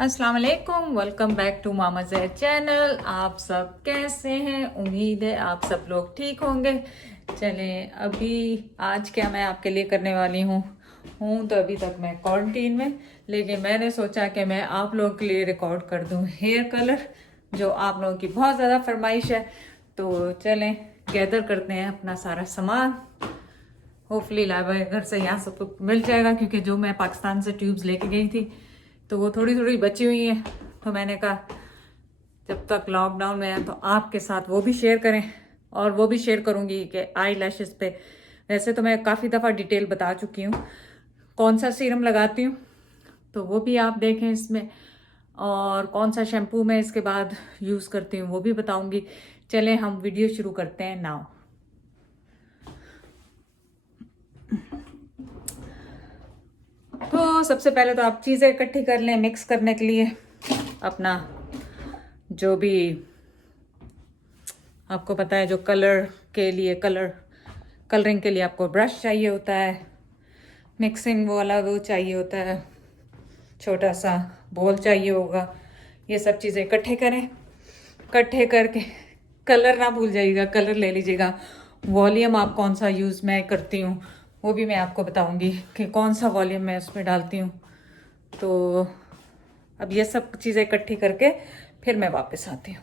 अस्सलाम वालेकुम, welcome back to Mama Zaid channel. आप सब कैसे हैं? उम्मीद है आप सब लोग ठीक होंगे। चलें, अभी आज क्या मैं आपके लिए करने वाली हूँ तो अभी तक मैं क्वारंटीन में, लेकिन मैंने सोचा कि मैं आप लोगों के लिए रिकॉर्ड कर दूँ हेयर कलर, जो आप लोगों की बहुत ज़्यादा फरमाइश है। तो चलें, गैदर करते हैं अपना सारा सामान। होपफुली लाइब्रेरी घर से यहाँ सब कुछ मिल जाएगा, क्योंकि जो मैं पाकिस्तान से ट्यूब्स लेके गई थी तो वो थोड़ी थोड़ी बची हुई हैं। तो मैंने कहा जब तक लॉकडाउन में है तो आपके साथ वो भी शेयर करें, और वो भी शेयर करूँगी कि आई लैशेस पे वैसे तो मैं काफ़ी दफ़ा डिटेल बता चुकी हूँ कौन सा सीरम लगाती हूँ, तो वो भी आप देखें इसमें, और कौन सा शैम्पू मैं इसके बाद यूज़ करती हूँ वो भी बताऊँगी। चलें हम वीडियो शुरू करते हैं नाउ। तो सबसे पहले तो आप चीज़ें इकट्ठी कर लें मिक्स करने के लिए। अपना जो भी आपको पता है, जो कलर के लिए कलरिंग के लिए आपको ब्रश चाहिए होता है, मिक्सिंग वाला वो चाहिए होता है, छोटा सा बोल चाहिए होगा। ये सब चीज़ें इकट्ठे करें। इकट्ठे करके कलर ना भूल जाइएगा, कलर ले लीजिएगा। वॉल्यूम आप कौन सा यूज़ मैं करती हूँ वो भी मैं आपको बताऊँगी कि कौन सा वॉल्यूम मैं उसमें डालती हूँ। तो अब ये सब चीज़ें इकट्ठी करके फिर मैं वापस आती हूँ।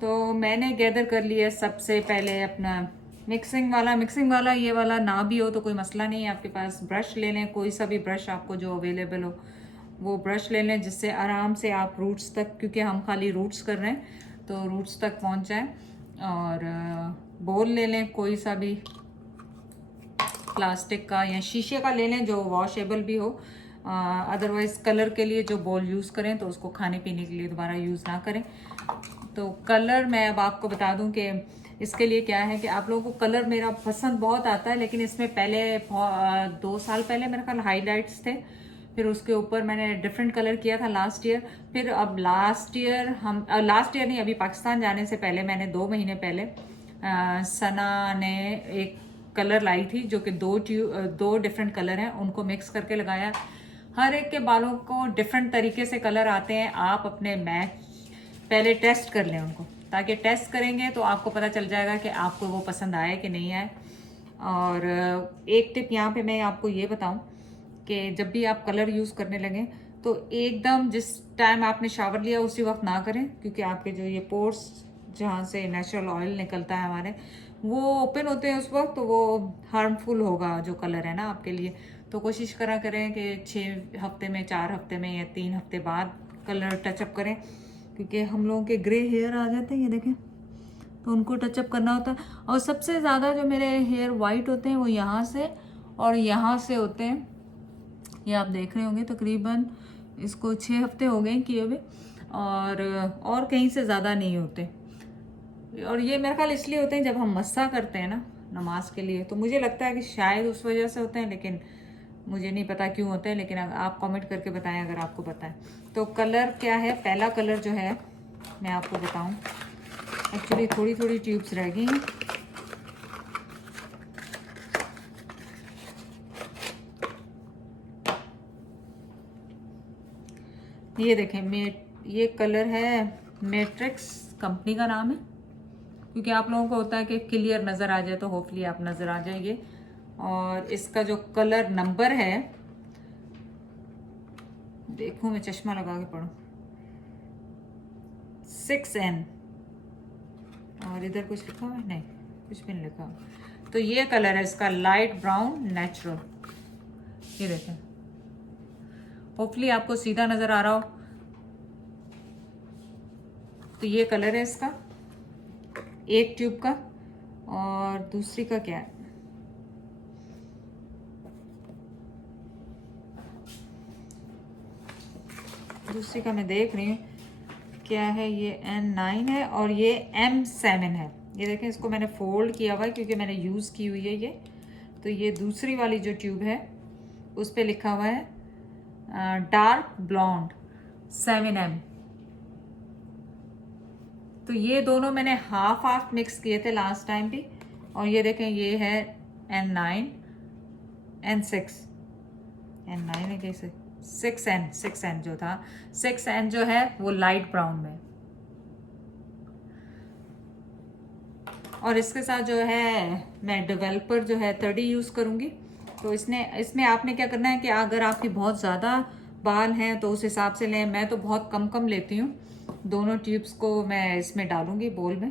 तो मैंने गैदर कर लिया सबसे पहले अपना मिक्सिंग वाला ये वाला ना भी हो तो कोई मसला नहीं है, आपके पास ब्रश ले लें, कोई सा भी ब्रश आपको जो अवेलेबल हो वो ब्रश ले लें, जिससे आराम से आप रूट्स तक, क्योंकि हम खाली रूट्स कर रहे हैं तो रूट्स तक पहुंच जाएं। और बोल ले लें कोई सा भी, प्लास्टिक का या शीशे का ले लें जो वॉशेबल भी हो। अदरवाइज कलर के लिए जो बोल यूज़ करें तो उसको खाने पीने के लिए दोबारा यूज़ ना करें। तो कलर मैं अब आपको बता दूं कि इसके लिए क्या है कि आप लोगों को कलर मेरा पसंद बहुत आता है, लेकिन इसमें पहले 2 साल पहले मेरे ख्याल हाईलाइट्स थे, फिर उसके ऊपर मैंने डिफरेंट कलर किया था लास्ट ईयर। फिर अब लास्ट ईयर नहीं, अभी पाकिस्तान जाने से पहले मैंने 2 महीने पहले सना ने एक कलर लाई थी जो कि दो डिफरेंट कलर हैं, उनको मिक्स करके लगाया। हर एक के बालों को डिफरेंट तरीके से कलर आते हैं। आप अपने मैच पहले टेस्ट कर लें उनको, ताकि टेस्ट करेंगे तो आपको पता चल जाएगा कि आपको वो पसंद आए कि नहीं आए। और एक टिप यहाँ पे मैं आपको ये बताऊँ कि जब भी आप कलर यूज़ करने लगें तो एकदम जिस टाइम आपने शावर लिया उसी वक्त ना करें, क्योंकि आपके जो ये पोर्स जहाँ से नेचुरल ऑयल निकलता है हमारे, वो ओपन होते हैं उस वक्त, तो वो हार्मफुल होगा जो कलर है ना आपके लिए। तो कोशिश करा करें कि 6 हफ्ते में, 4 हफ्ते में या 3 हफ्ते बाद कलर टचअप करें, क्योंकि हम लोगों के ग्रे हेयर आ जाते हैं, ये देखें, तो उनको टचअप करना होता है। और सबसे ज़्यादा जो मेरे हेयर वाइट होते हैं वो यहाँ से और यहाँ से होते हैं, ये आप देख रहे होंगे। तकरीबन इसको 6 हफ्ते हो गए किए हुए, और कहीं से ज़्यादा नहीं होते। और ये मेरे ख्याल इसलिए होते हैं जब हम मस्सा करते हैं ना नमाज के लिए, तो मुझे लगता है कि शायद उस वजह से होते हैं, लेकिन मुझे नहीं पता क्यों होते हैं। लेकिन आप कमेंट करके बताएं अगर आपको पता है। तो कलर क्या है, पहला कलर जो है मैं आपको बताऊं, एक्चुअली थोड़ी थोड़ी ट्यूब्स रह गई हैं। ये देखें, ये कलर है, मैट्रिक्स कंपनी का नाम है, क्योंकि आप लोगों को होता है कि क्लियर नज़र आ जाए, तो होपफुली आप नज़र आ जाएंगे। और इसका जो कलर नंबर है, देखो मैं चश्मा लगा के पढ़ूं, 6N। और इधर कुछ लिखा हुआ है? नहीं, कुछ भी नहीं लिखा हुआ। तो ये कलर है इसका, लाइट ब्राउन नेचुरल। ये देखें, होपफुली आपको सीधा नज़र आ रहा हो। तो ये कलर है इसका, एक ट्यूब का। और दूसरी का क्या है, दूसरी का मैं देख रही हूँ क्या है, ये N9 है और ये M7 है। ये देखें, इसको मैंने फोल्ड किया हुआ है क्योंकि मैंने यूज़ की हुई है ये। तो ये दूसरी वाली जो ट्यूब है उस पर लिखा हुआ है डार्क ब्लॉन्ड 7M। तो ये दोनों मैंने हाफ हाफ मिक्स किए थे लास्ट टाइम भी। और ये देखें, ये है N9, N6, N9 है कैसे, 6N जो था, 6N जो है वो लाइट ब्राउन में। और इसके साथ जो है मैं डेवलपर जो है 30 यूज़ करूँगी। तो इसमें आपने क्या करना है कि अगर आपकी बहुत ज़्यादा बाल हैं तो उस हिसाब से लें। मैं तो बहुत कम कम लेती हूँ। दोनों ट्यूब्स को मैं इसमें डालूँगी बोल में।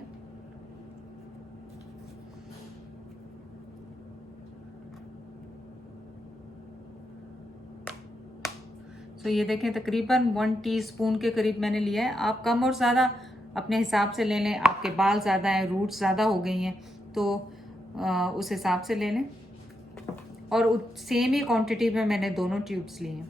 तो ये देखें तकरीबन 1 टीस्पून के करीब मैंने लिया है। आप कम और ज़्यादा अपने हिसाब से ले लें। आपके बाल ज़्यादा हैं, रूट्स ज़्यादा हो गई हैं तो उस हिसाब से ले लें। और सेम ही क्वांटिटी में मैंने दोनों ट्यूब्स लिए हैं।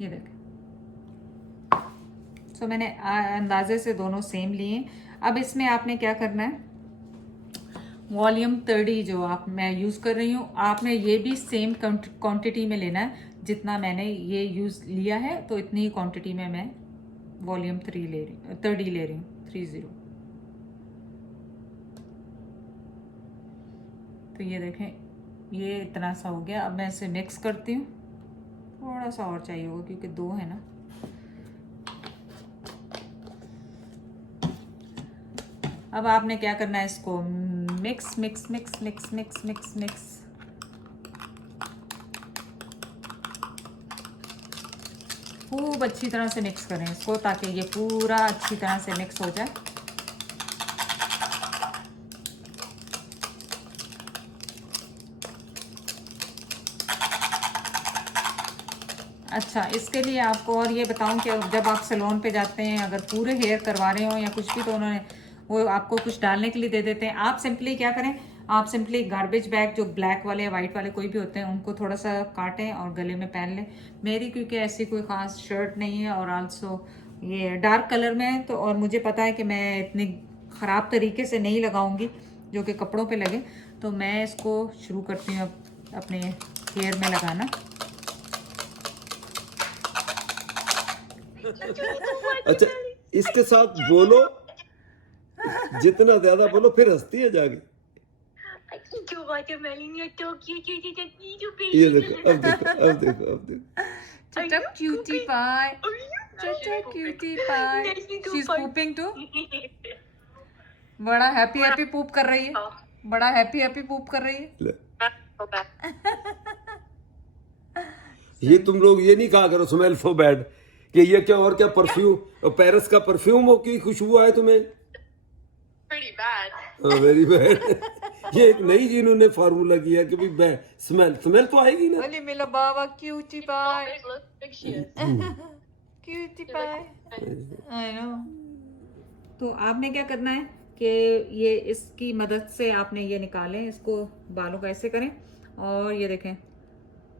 ये देखें। तो मैंने अंदाजे से दोनों सेम लिए। अब इसमें आपने क्या करना है, वॉल्यूम 30 जो मैं यूज़ कर रही हूँ, आपने ये भी सेम क्वांटिटी में लेना है जितना मैंने ये यूज़ लिया है। तो इतनी ही क्वांटिटी में मैं वॉल्यूम 30 ले रही हूँ 30। तो ये देखें ये इतना सा हो गया। अब मैं इसे मिक्स करती हूँ। थोड़ा सा और चाहिए होगा क्योंकि 2 है ना। अब आपने क्या करना है, इसको mix mix mix mix mix mix mix खूब अच्छी तरह से मिक्स करें इसको ताकि ये पूरा अच्छी तरह से मिक्स हो जाए। अच्छा, इसके लिए आपको और ये बताऊं कि जब आप सैलून पे जाते हैं अगर पूरे हेयर करवा रहे हो या कुछ भी तो उन्होंने वो आपको कुछ डालने के लिए दे देते हैं। आप सिंपली क्या करें, आप सिंपली गार्बेज बैग जो ब्लैक वाले या वाइट वाले कोई भी होते हैं उनको थोड़ा सा काटें और गले में पहन लें। मेरी क्योंकि ऐसी कोई ख़ास शर्ट नहीं है और आल्सो ये डार्क कलर में है तो और मुझे पता है कि मैं इतनी ख़राब तरीके से नहीं लगाऊंगी जो कि कपड़ों पे लगे। तो मैं इसको शुरू करती हूँ अपने हेयर में लगाना। अच्छा, इसके साथ बोलो, जितना ज्यादा बोलो फिर हंसती है जाके। ये देखो, अब देखो, अब देखो, अब देखो। Chutta cutie pie. Chutta cutie pie. She's pooping too. बड़ा हैप्पी हैप्पी पूप कर रही है। बड़ा हैप्पी हैप्पी पूप कर रही है। ले। ये तुम लोग ये नहीं कहा करो स्मेल सो बैड कि ये क्या और क्या परफ्यूम, पेरिस का परफ्यूम हो की खुशबू आए तुम्हें। Very bad. ये एक नई जिन्होंने फार्मूला किया कि भाई स्मेल तो आएगी ना। बोली मिलो बाबा cutie pie. Cutie pie. I know. तो आपने क्या करना है कि ये इसकी मदद से आपने ये निकालें, इसको बालों का ऐसे करें और ये देखें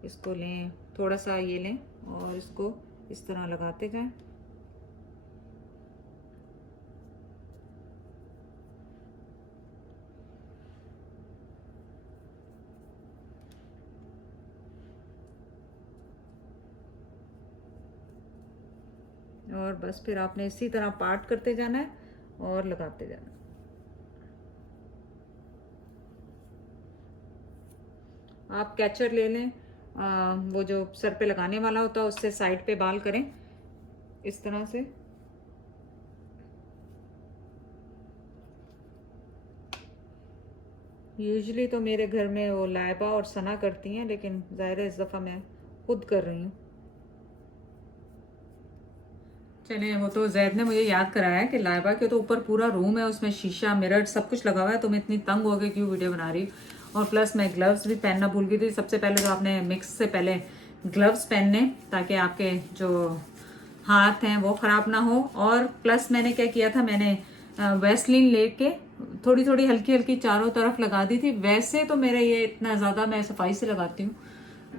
इसको लें, थोड़ा सा ये लें और इसको इस तरह लगाते जाएं। और बस फिर आपने इसी तरह पार्ट करते जाना है और लगाते जाना है। आप कैचर ले लें, वो जो सर पे लगाने वाला होता है उससे साइड पे बाल करें इस तरह से। यूजुअली तो मेरे घर में वो लाइबा और सना करती हैं लेकिन ज़ाहिर है इस दफ़ा मैं खुद कर रही हूँ। चलिए, वो तो जैद ने मुझे याद कराया कि लाइबा के तो ऊपर पूरा रूम है, उसमें शीशा मिरर सब कुछ लगा हुआ है। तो मैं इतनी तंग हो गई क्यों वीडियो बना रही हूँ। और प्लस मैं ग्लव्स भी पहनना भूल गई थी। सबसे पहले तो आपने मिक्स से पहले ग्लव्स पहनने ताकि आपके जो हाथ हैं वो ख़राब ना हो। और प्लस मैंने क्या किया था, मैंने वैसलीन लेके थोड़ी थोड़ी हल्की हल्की चारों तरफ लगा दी थी। वैसे तो मेरा ये इतना ज़्यादा मैं सफाई से लगाती हूँ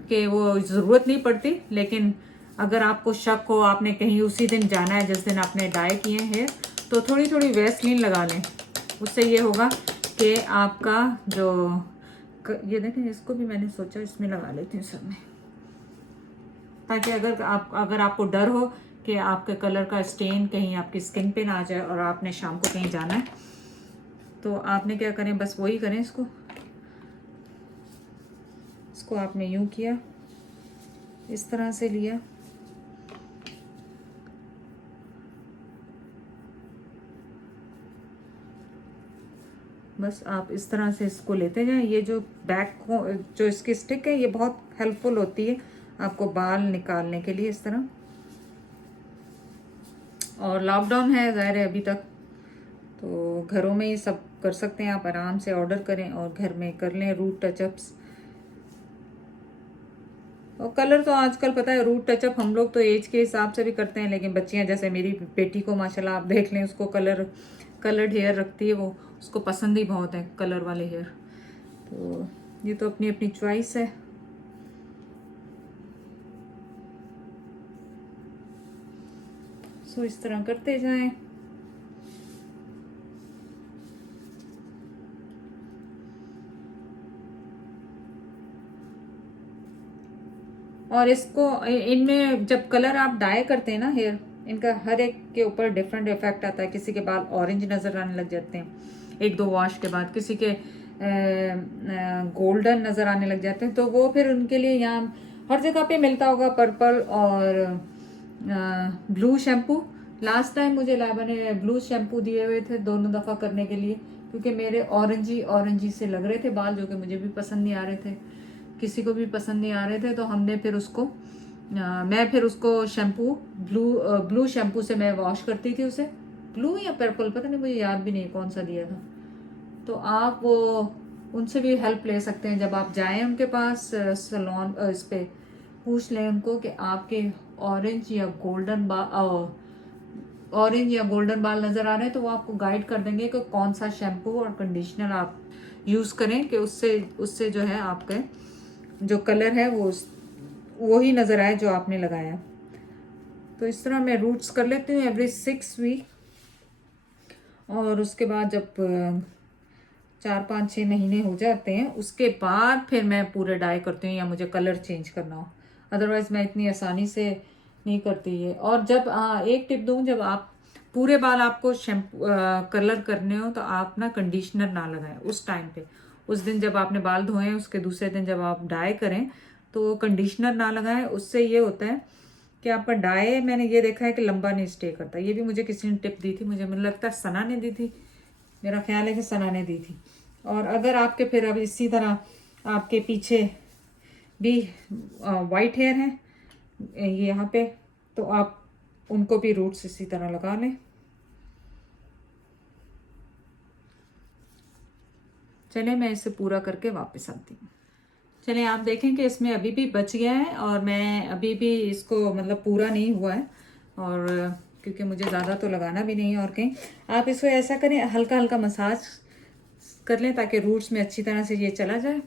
कि वो ज़रूरत नहीं पड़ती, लेकिन अगर आपको शक हो आपने कहीं उसी दिन जाना है जिस दिन आपने डाई किए हैं तो थोड़ी थोड़ी वैसलीन लगा लें। उससे ये होगा कि आपका जो ये देखें, इसको भी मैंने सोचा इसमें लगा लेती हूँ सर में, ताकि अगर आपको डर हो कि आपके कलर का स्टेन कहीं आपकी स्किन पे ना आ जाए और आपने शाम को कहीं जाना है तो आपने क्या करें, बस वही करें। इसको आपने यूं किया, इस तरह से लिया, बस आप इस तरह से इसको लेते जाएं। ये जो बैक को जो इसकी स्टिक है ये बहुत हेल्पफुल होती है आपको बाल निकालने के लिए, इस तरह। और लॉकडाउन है ज़ाहिर है अभी तक, तो घरों में ही सब कर सकते हैं आप, आराम से ऑर्डर करें और घर में कर लें रूट टचअप्स। और कलर तो आजकल पता है, रूट टचअप हम लोग तो एज के हिसाब से भी करते हैं, लेकिन बच्चियां जैसे मेरी बेटी को माशाल्लाह आप देख लें, उसको कलर्ड हेयर रखती है वो, उसको पसंद ही बहुत है कलर वाले हेयर। तो ये तो अपनी अपनी चॉइस है। सो इस तरह करते जाएं। और इसको इनमें जब कलर आप डाई करते हैं ना हेयर, इनका हर एक के ऊपर डिफरेंट इफेक्ट आता है। किसी के बाल ऑरेंज नजर आने लग जाते हैं 1-2 वॉश के बाद, किसी के गोल्डन नजर आने लग जाते हैं। तो वो फिर उनके लिए यहाँ हर जगह पे मिलता होगा पर्पल और ब्लू शैम्पू। लास्ट टाइम मुझे लाइबा ने ब्लू शैम्पू दिए हुए थे दोनों दफ़ा करने के लिए, क्योंकि मेरे ऑरेंजी से लग रहे थे बाल, जो कि मुझे भी पसंद नहीं आ रहे थे, किसी को भी पसंद नहीं आ रहे थे। तो हमने फिर उसको मैं फिर उसको शैम्पू ब्लू शैम्पू से मैं वॉश करती थी उसे। ब्लू या पर्पल पता नहीं, मुझे याद भी नहीं कौन सा दिया था। तो आप वो उनसे भी हेल्प ले सकते हैं। जब आप जाएं उनके पास सैलून, इस पे पूछ लें उनको कि आपके ऑरेंज या गोल्डन बाल नज़र आ रहे हैं, तो वो आपको गाइड कर देंगे कि कौन सा शैम्पू और कंडीशनर आप यूज़ करें कि उससे जो है आपका जो कलर है वो ही नज़र आए जो आपने लगाया। तो इस तरह मैं रूट्स कर लेती हूँ एवरी 6 वीक। और उसके बाद जब 4-5-6 महीने हो जाते हैं, उसके बाद फिर मैं पूरे डाई करती हूँ या मुझे कलर चेंज करना हो, अदरवाइज़ मैं इतनी आसानी से नहीं करती है। और जब एक टिप दूँ, जब आप पूरे बाल आपको शैम्पू कलर करने हो तो आप ना कंडीशनर ना लगाएं उस टाइम पे। उस दिन जब आपने बाल धोए उसके दूसरे दिन जब आप डाई करें तो कंडीशनर ना लगाएं। उससे ये होता है कि आपका डाई, मैंने ये देखा है कि लंबा नहीं स्टे करता। ये भी मुझे किसी ने टिप दी थी, मुझे लगता है सना ने दी थी, मेरा ख्याल है कि सना ने दी थी। और अगर आपके फिर अब इसी तरह आपके पीछे भी वाइट हेयर है ये यहाँ पे, तो आप उनको भी रूट्स इसी तरह लगा लें। चलिए मैं इसे पूरा करके वापस आती हूँ। चलिए आप देखें कि इसमें अभी भी बच गया है और मैं अभी भी इसको मतलब पूरा नहीं हुआ है, और क्योंकि मुझे ज़्यादा तो लगाना भी नहीं है। और कहीं आप इसको ऐसा करें, हल्का हल्का मसाज कर लें ताकि रूट्स में अच्छी तरह से ये चला जाए।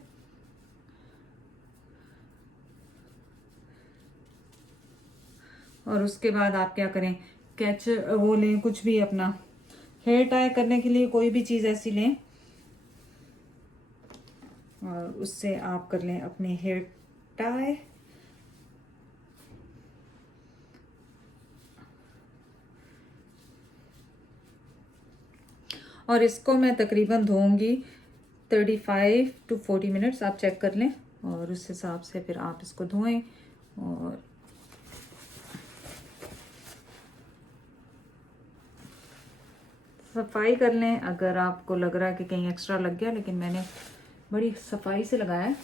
और उसके बाद आप क्या करें, कैच वो लें, कुछ भी अपना हेयर टाई करने के लिए कोई भी चीज़ ऐसी लें और उससे आप कर लें अपने हेयर टाई। और इसको मैं तकरीबन धोऊंगी 35 to 40 मिनट्स, आप चेक कर लें और उस हिसाब से फिर आप इसको धोएं। और सफाई कर लें अगर आपको लग रहा है कि कहीं एक्स्ट्रा लग गया, लेकिन मैंने बड़ी सफाई से लगाया है।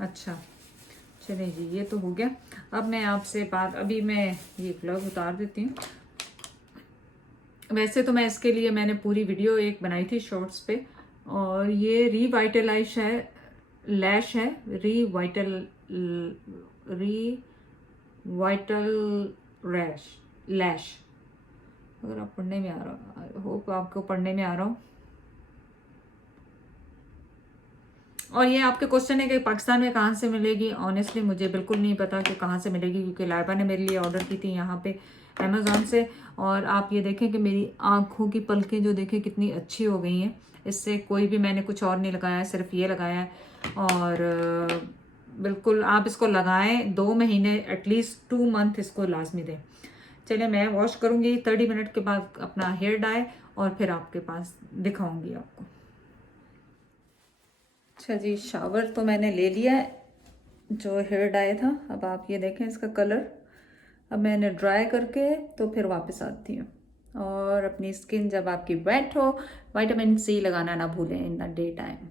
अच्छा चलिए जी, ये तो हो गया। अब मैं आपसे बात, अभी मैं ये ग्लव उतार देती हूँ। वैसे तो मैं इसके लिए मैंने पूरी वीडियो एक बनाई थी शॉर्ट्स पे, और ये रिवाइटलाइज है लैश है, रिवाइटल लैश। अगर आप पढ़ने में आ रहा हो, आई होप आपको पढ़ने में आ रहा हो। और ये आपके क्वेश्चन है कि पाकिस्तान में कहाँ से मिलेगी, ऑनेस्टली मुझे बिल्कुल नहीं पता कि कहाँ से मिलेगी, क्योंकि लाइबा ने मेरे लिए ऑर्डर की थी यहाँ पे अमेज़ॉन से। और आप ये देखें कि मेरी आँखों की पलकें जो देखें कितनी अच्छी हो गई हैं इससे। कोई भी मैंने कुछ और नहीं लगाया है, सिर्फ ये लगाया है। और बिल्कुल आप इसको लगाएं 2 महीने, एटलीस्ट 2 मंथ इसको लाजमी दें। चलिए मैं वॉश करूँगी 30 मिनट के बाद अपना हेयर डाई और फिर आपके पास दिखाऊंगी आपको। अच्छा जी, शावर तो मैंने ले लिया है जो हेयर डाई था। अब आप ये देखें इसका कलर। अब मैंने ड्राई करके तो फिर वापस आती हूँ। और अपनी स्किन जब आपकी वेट हो, विटामिन सी लगाना ना भूलें इन द डे टाइम।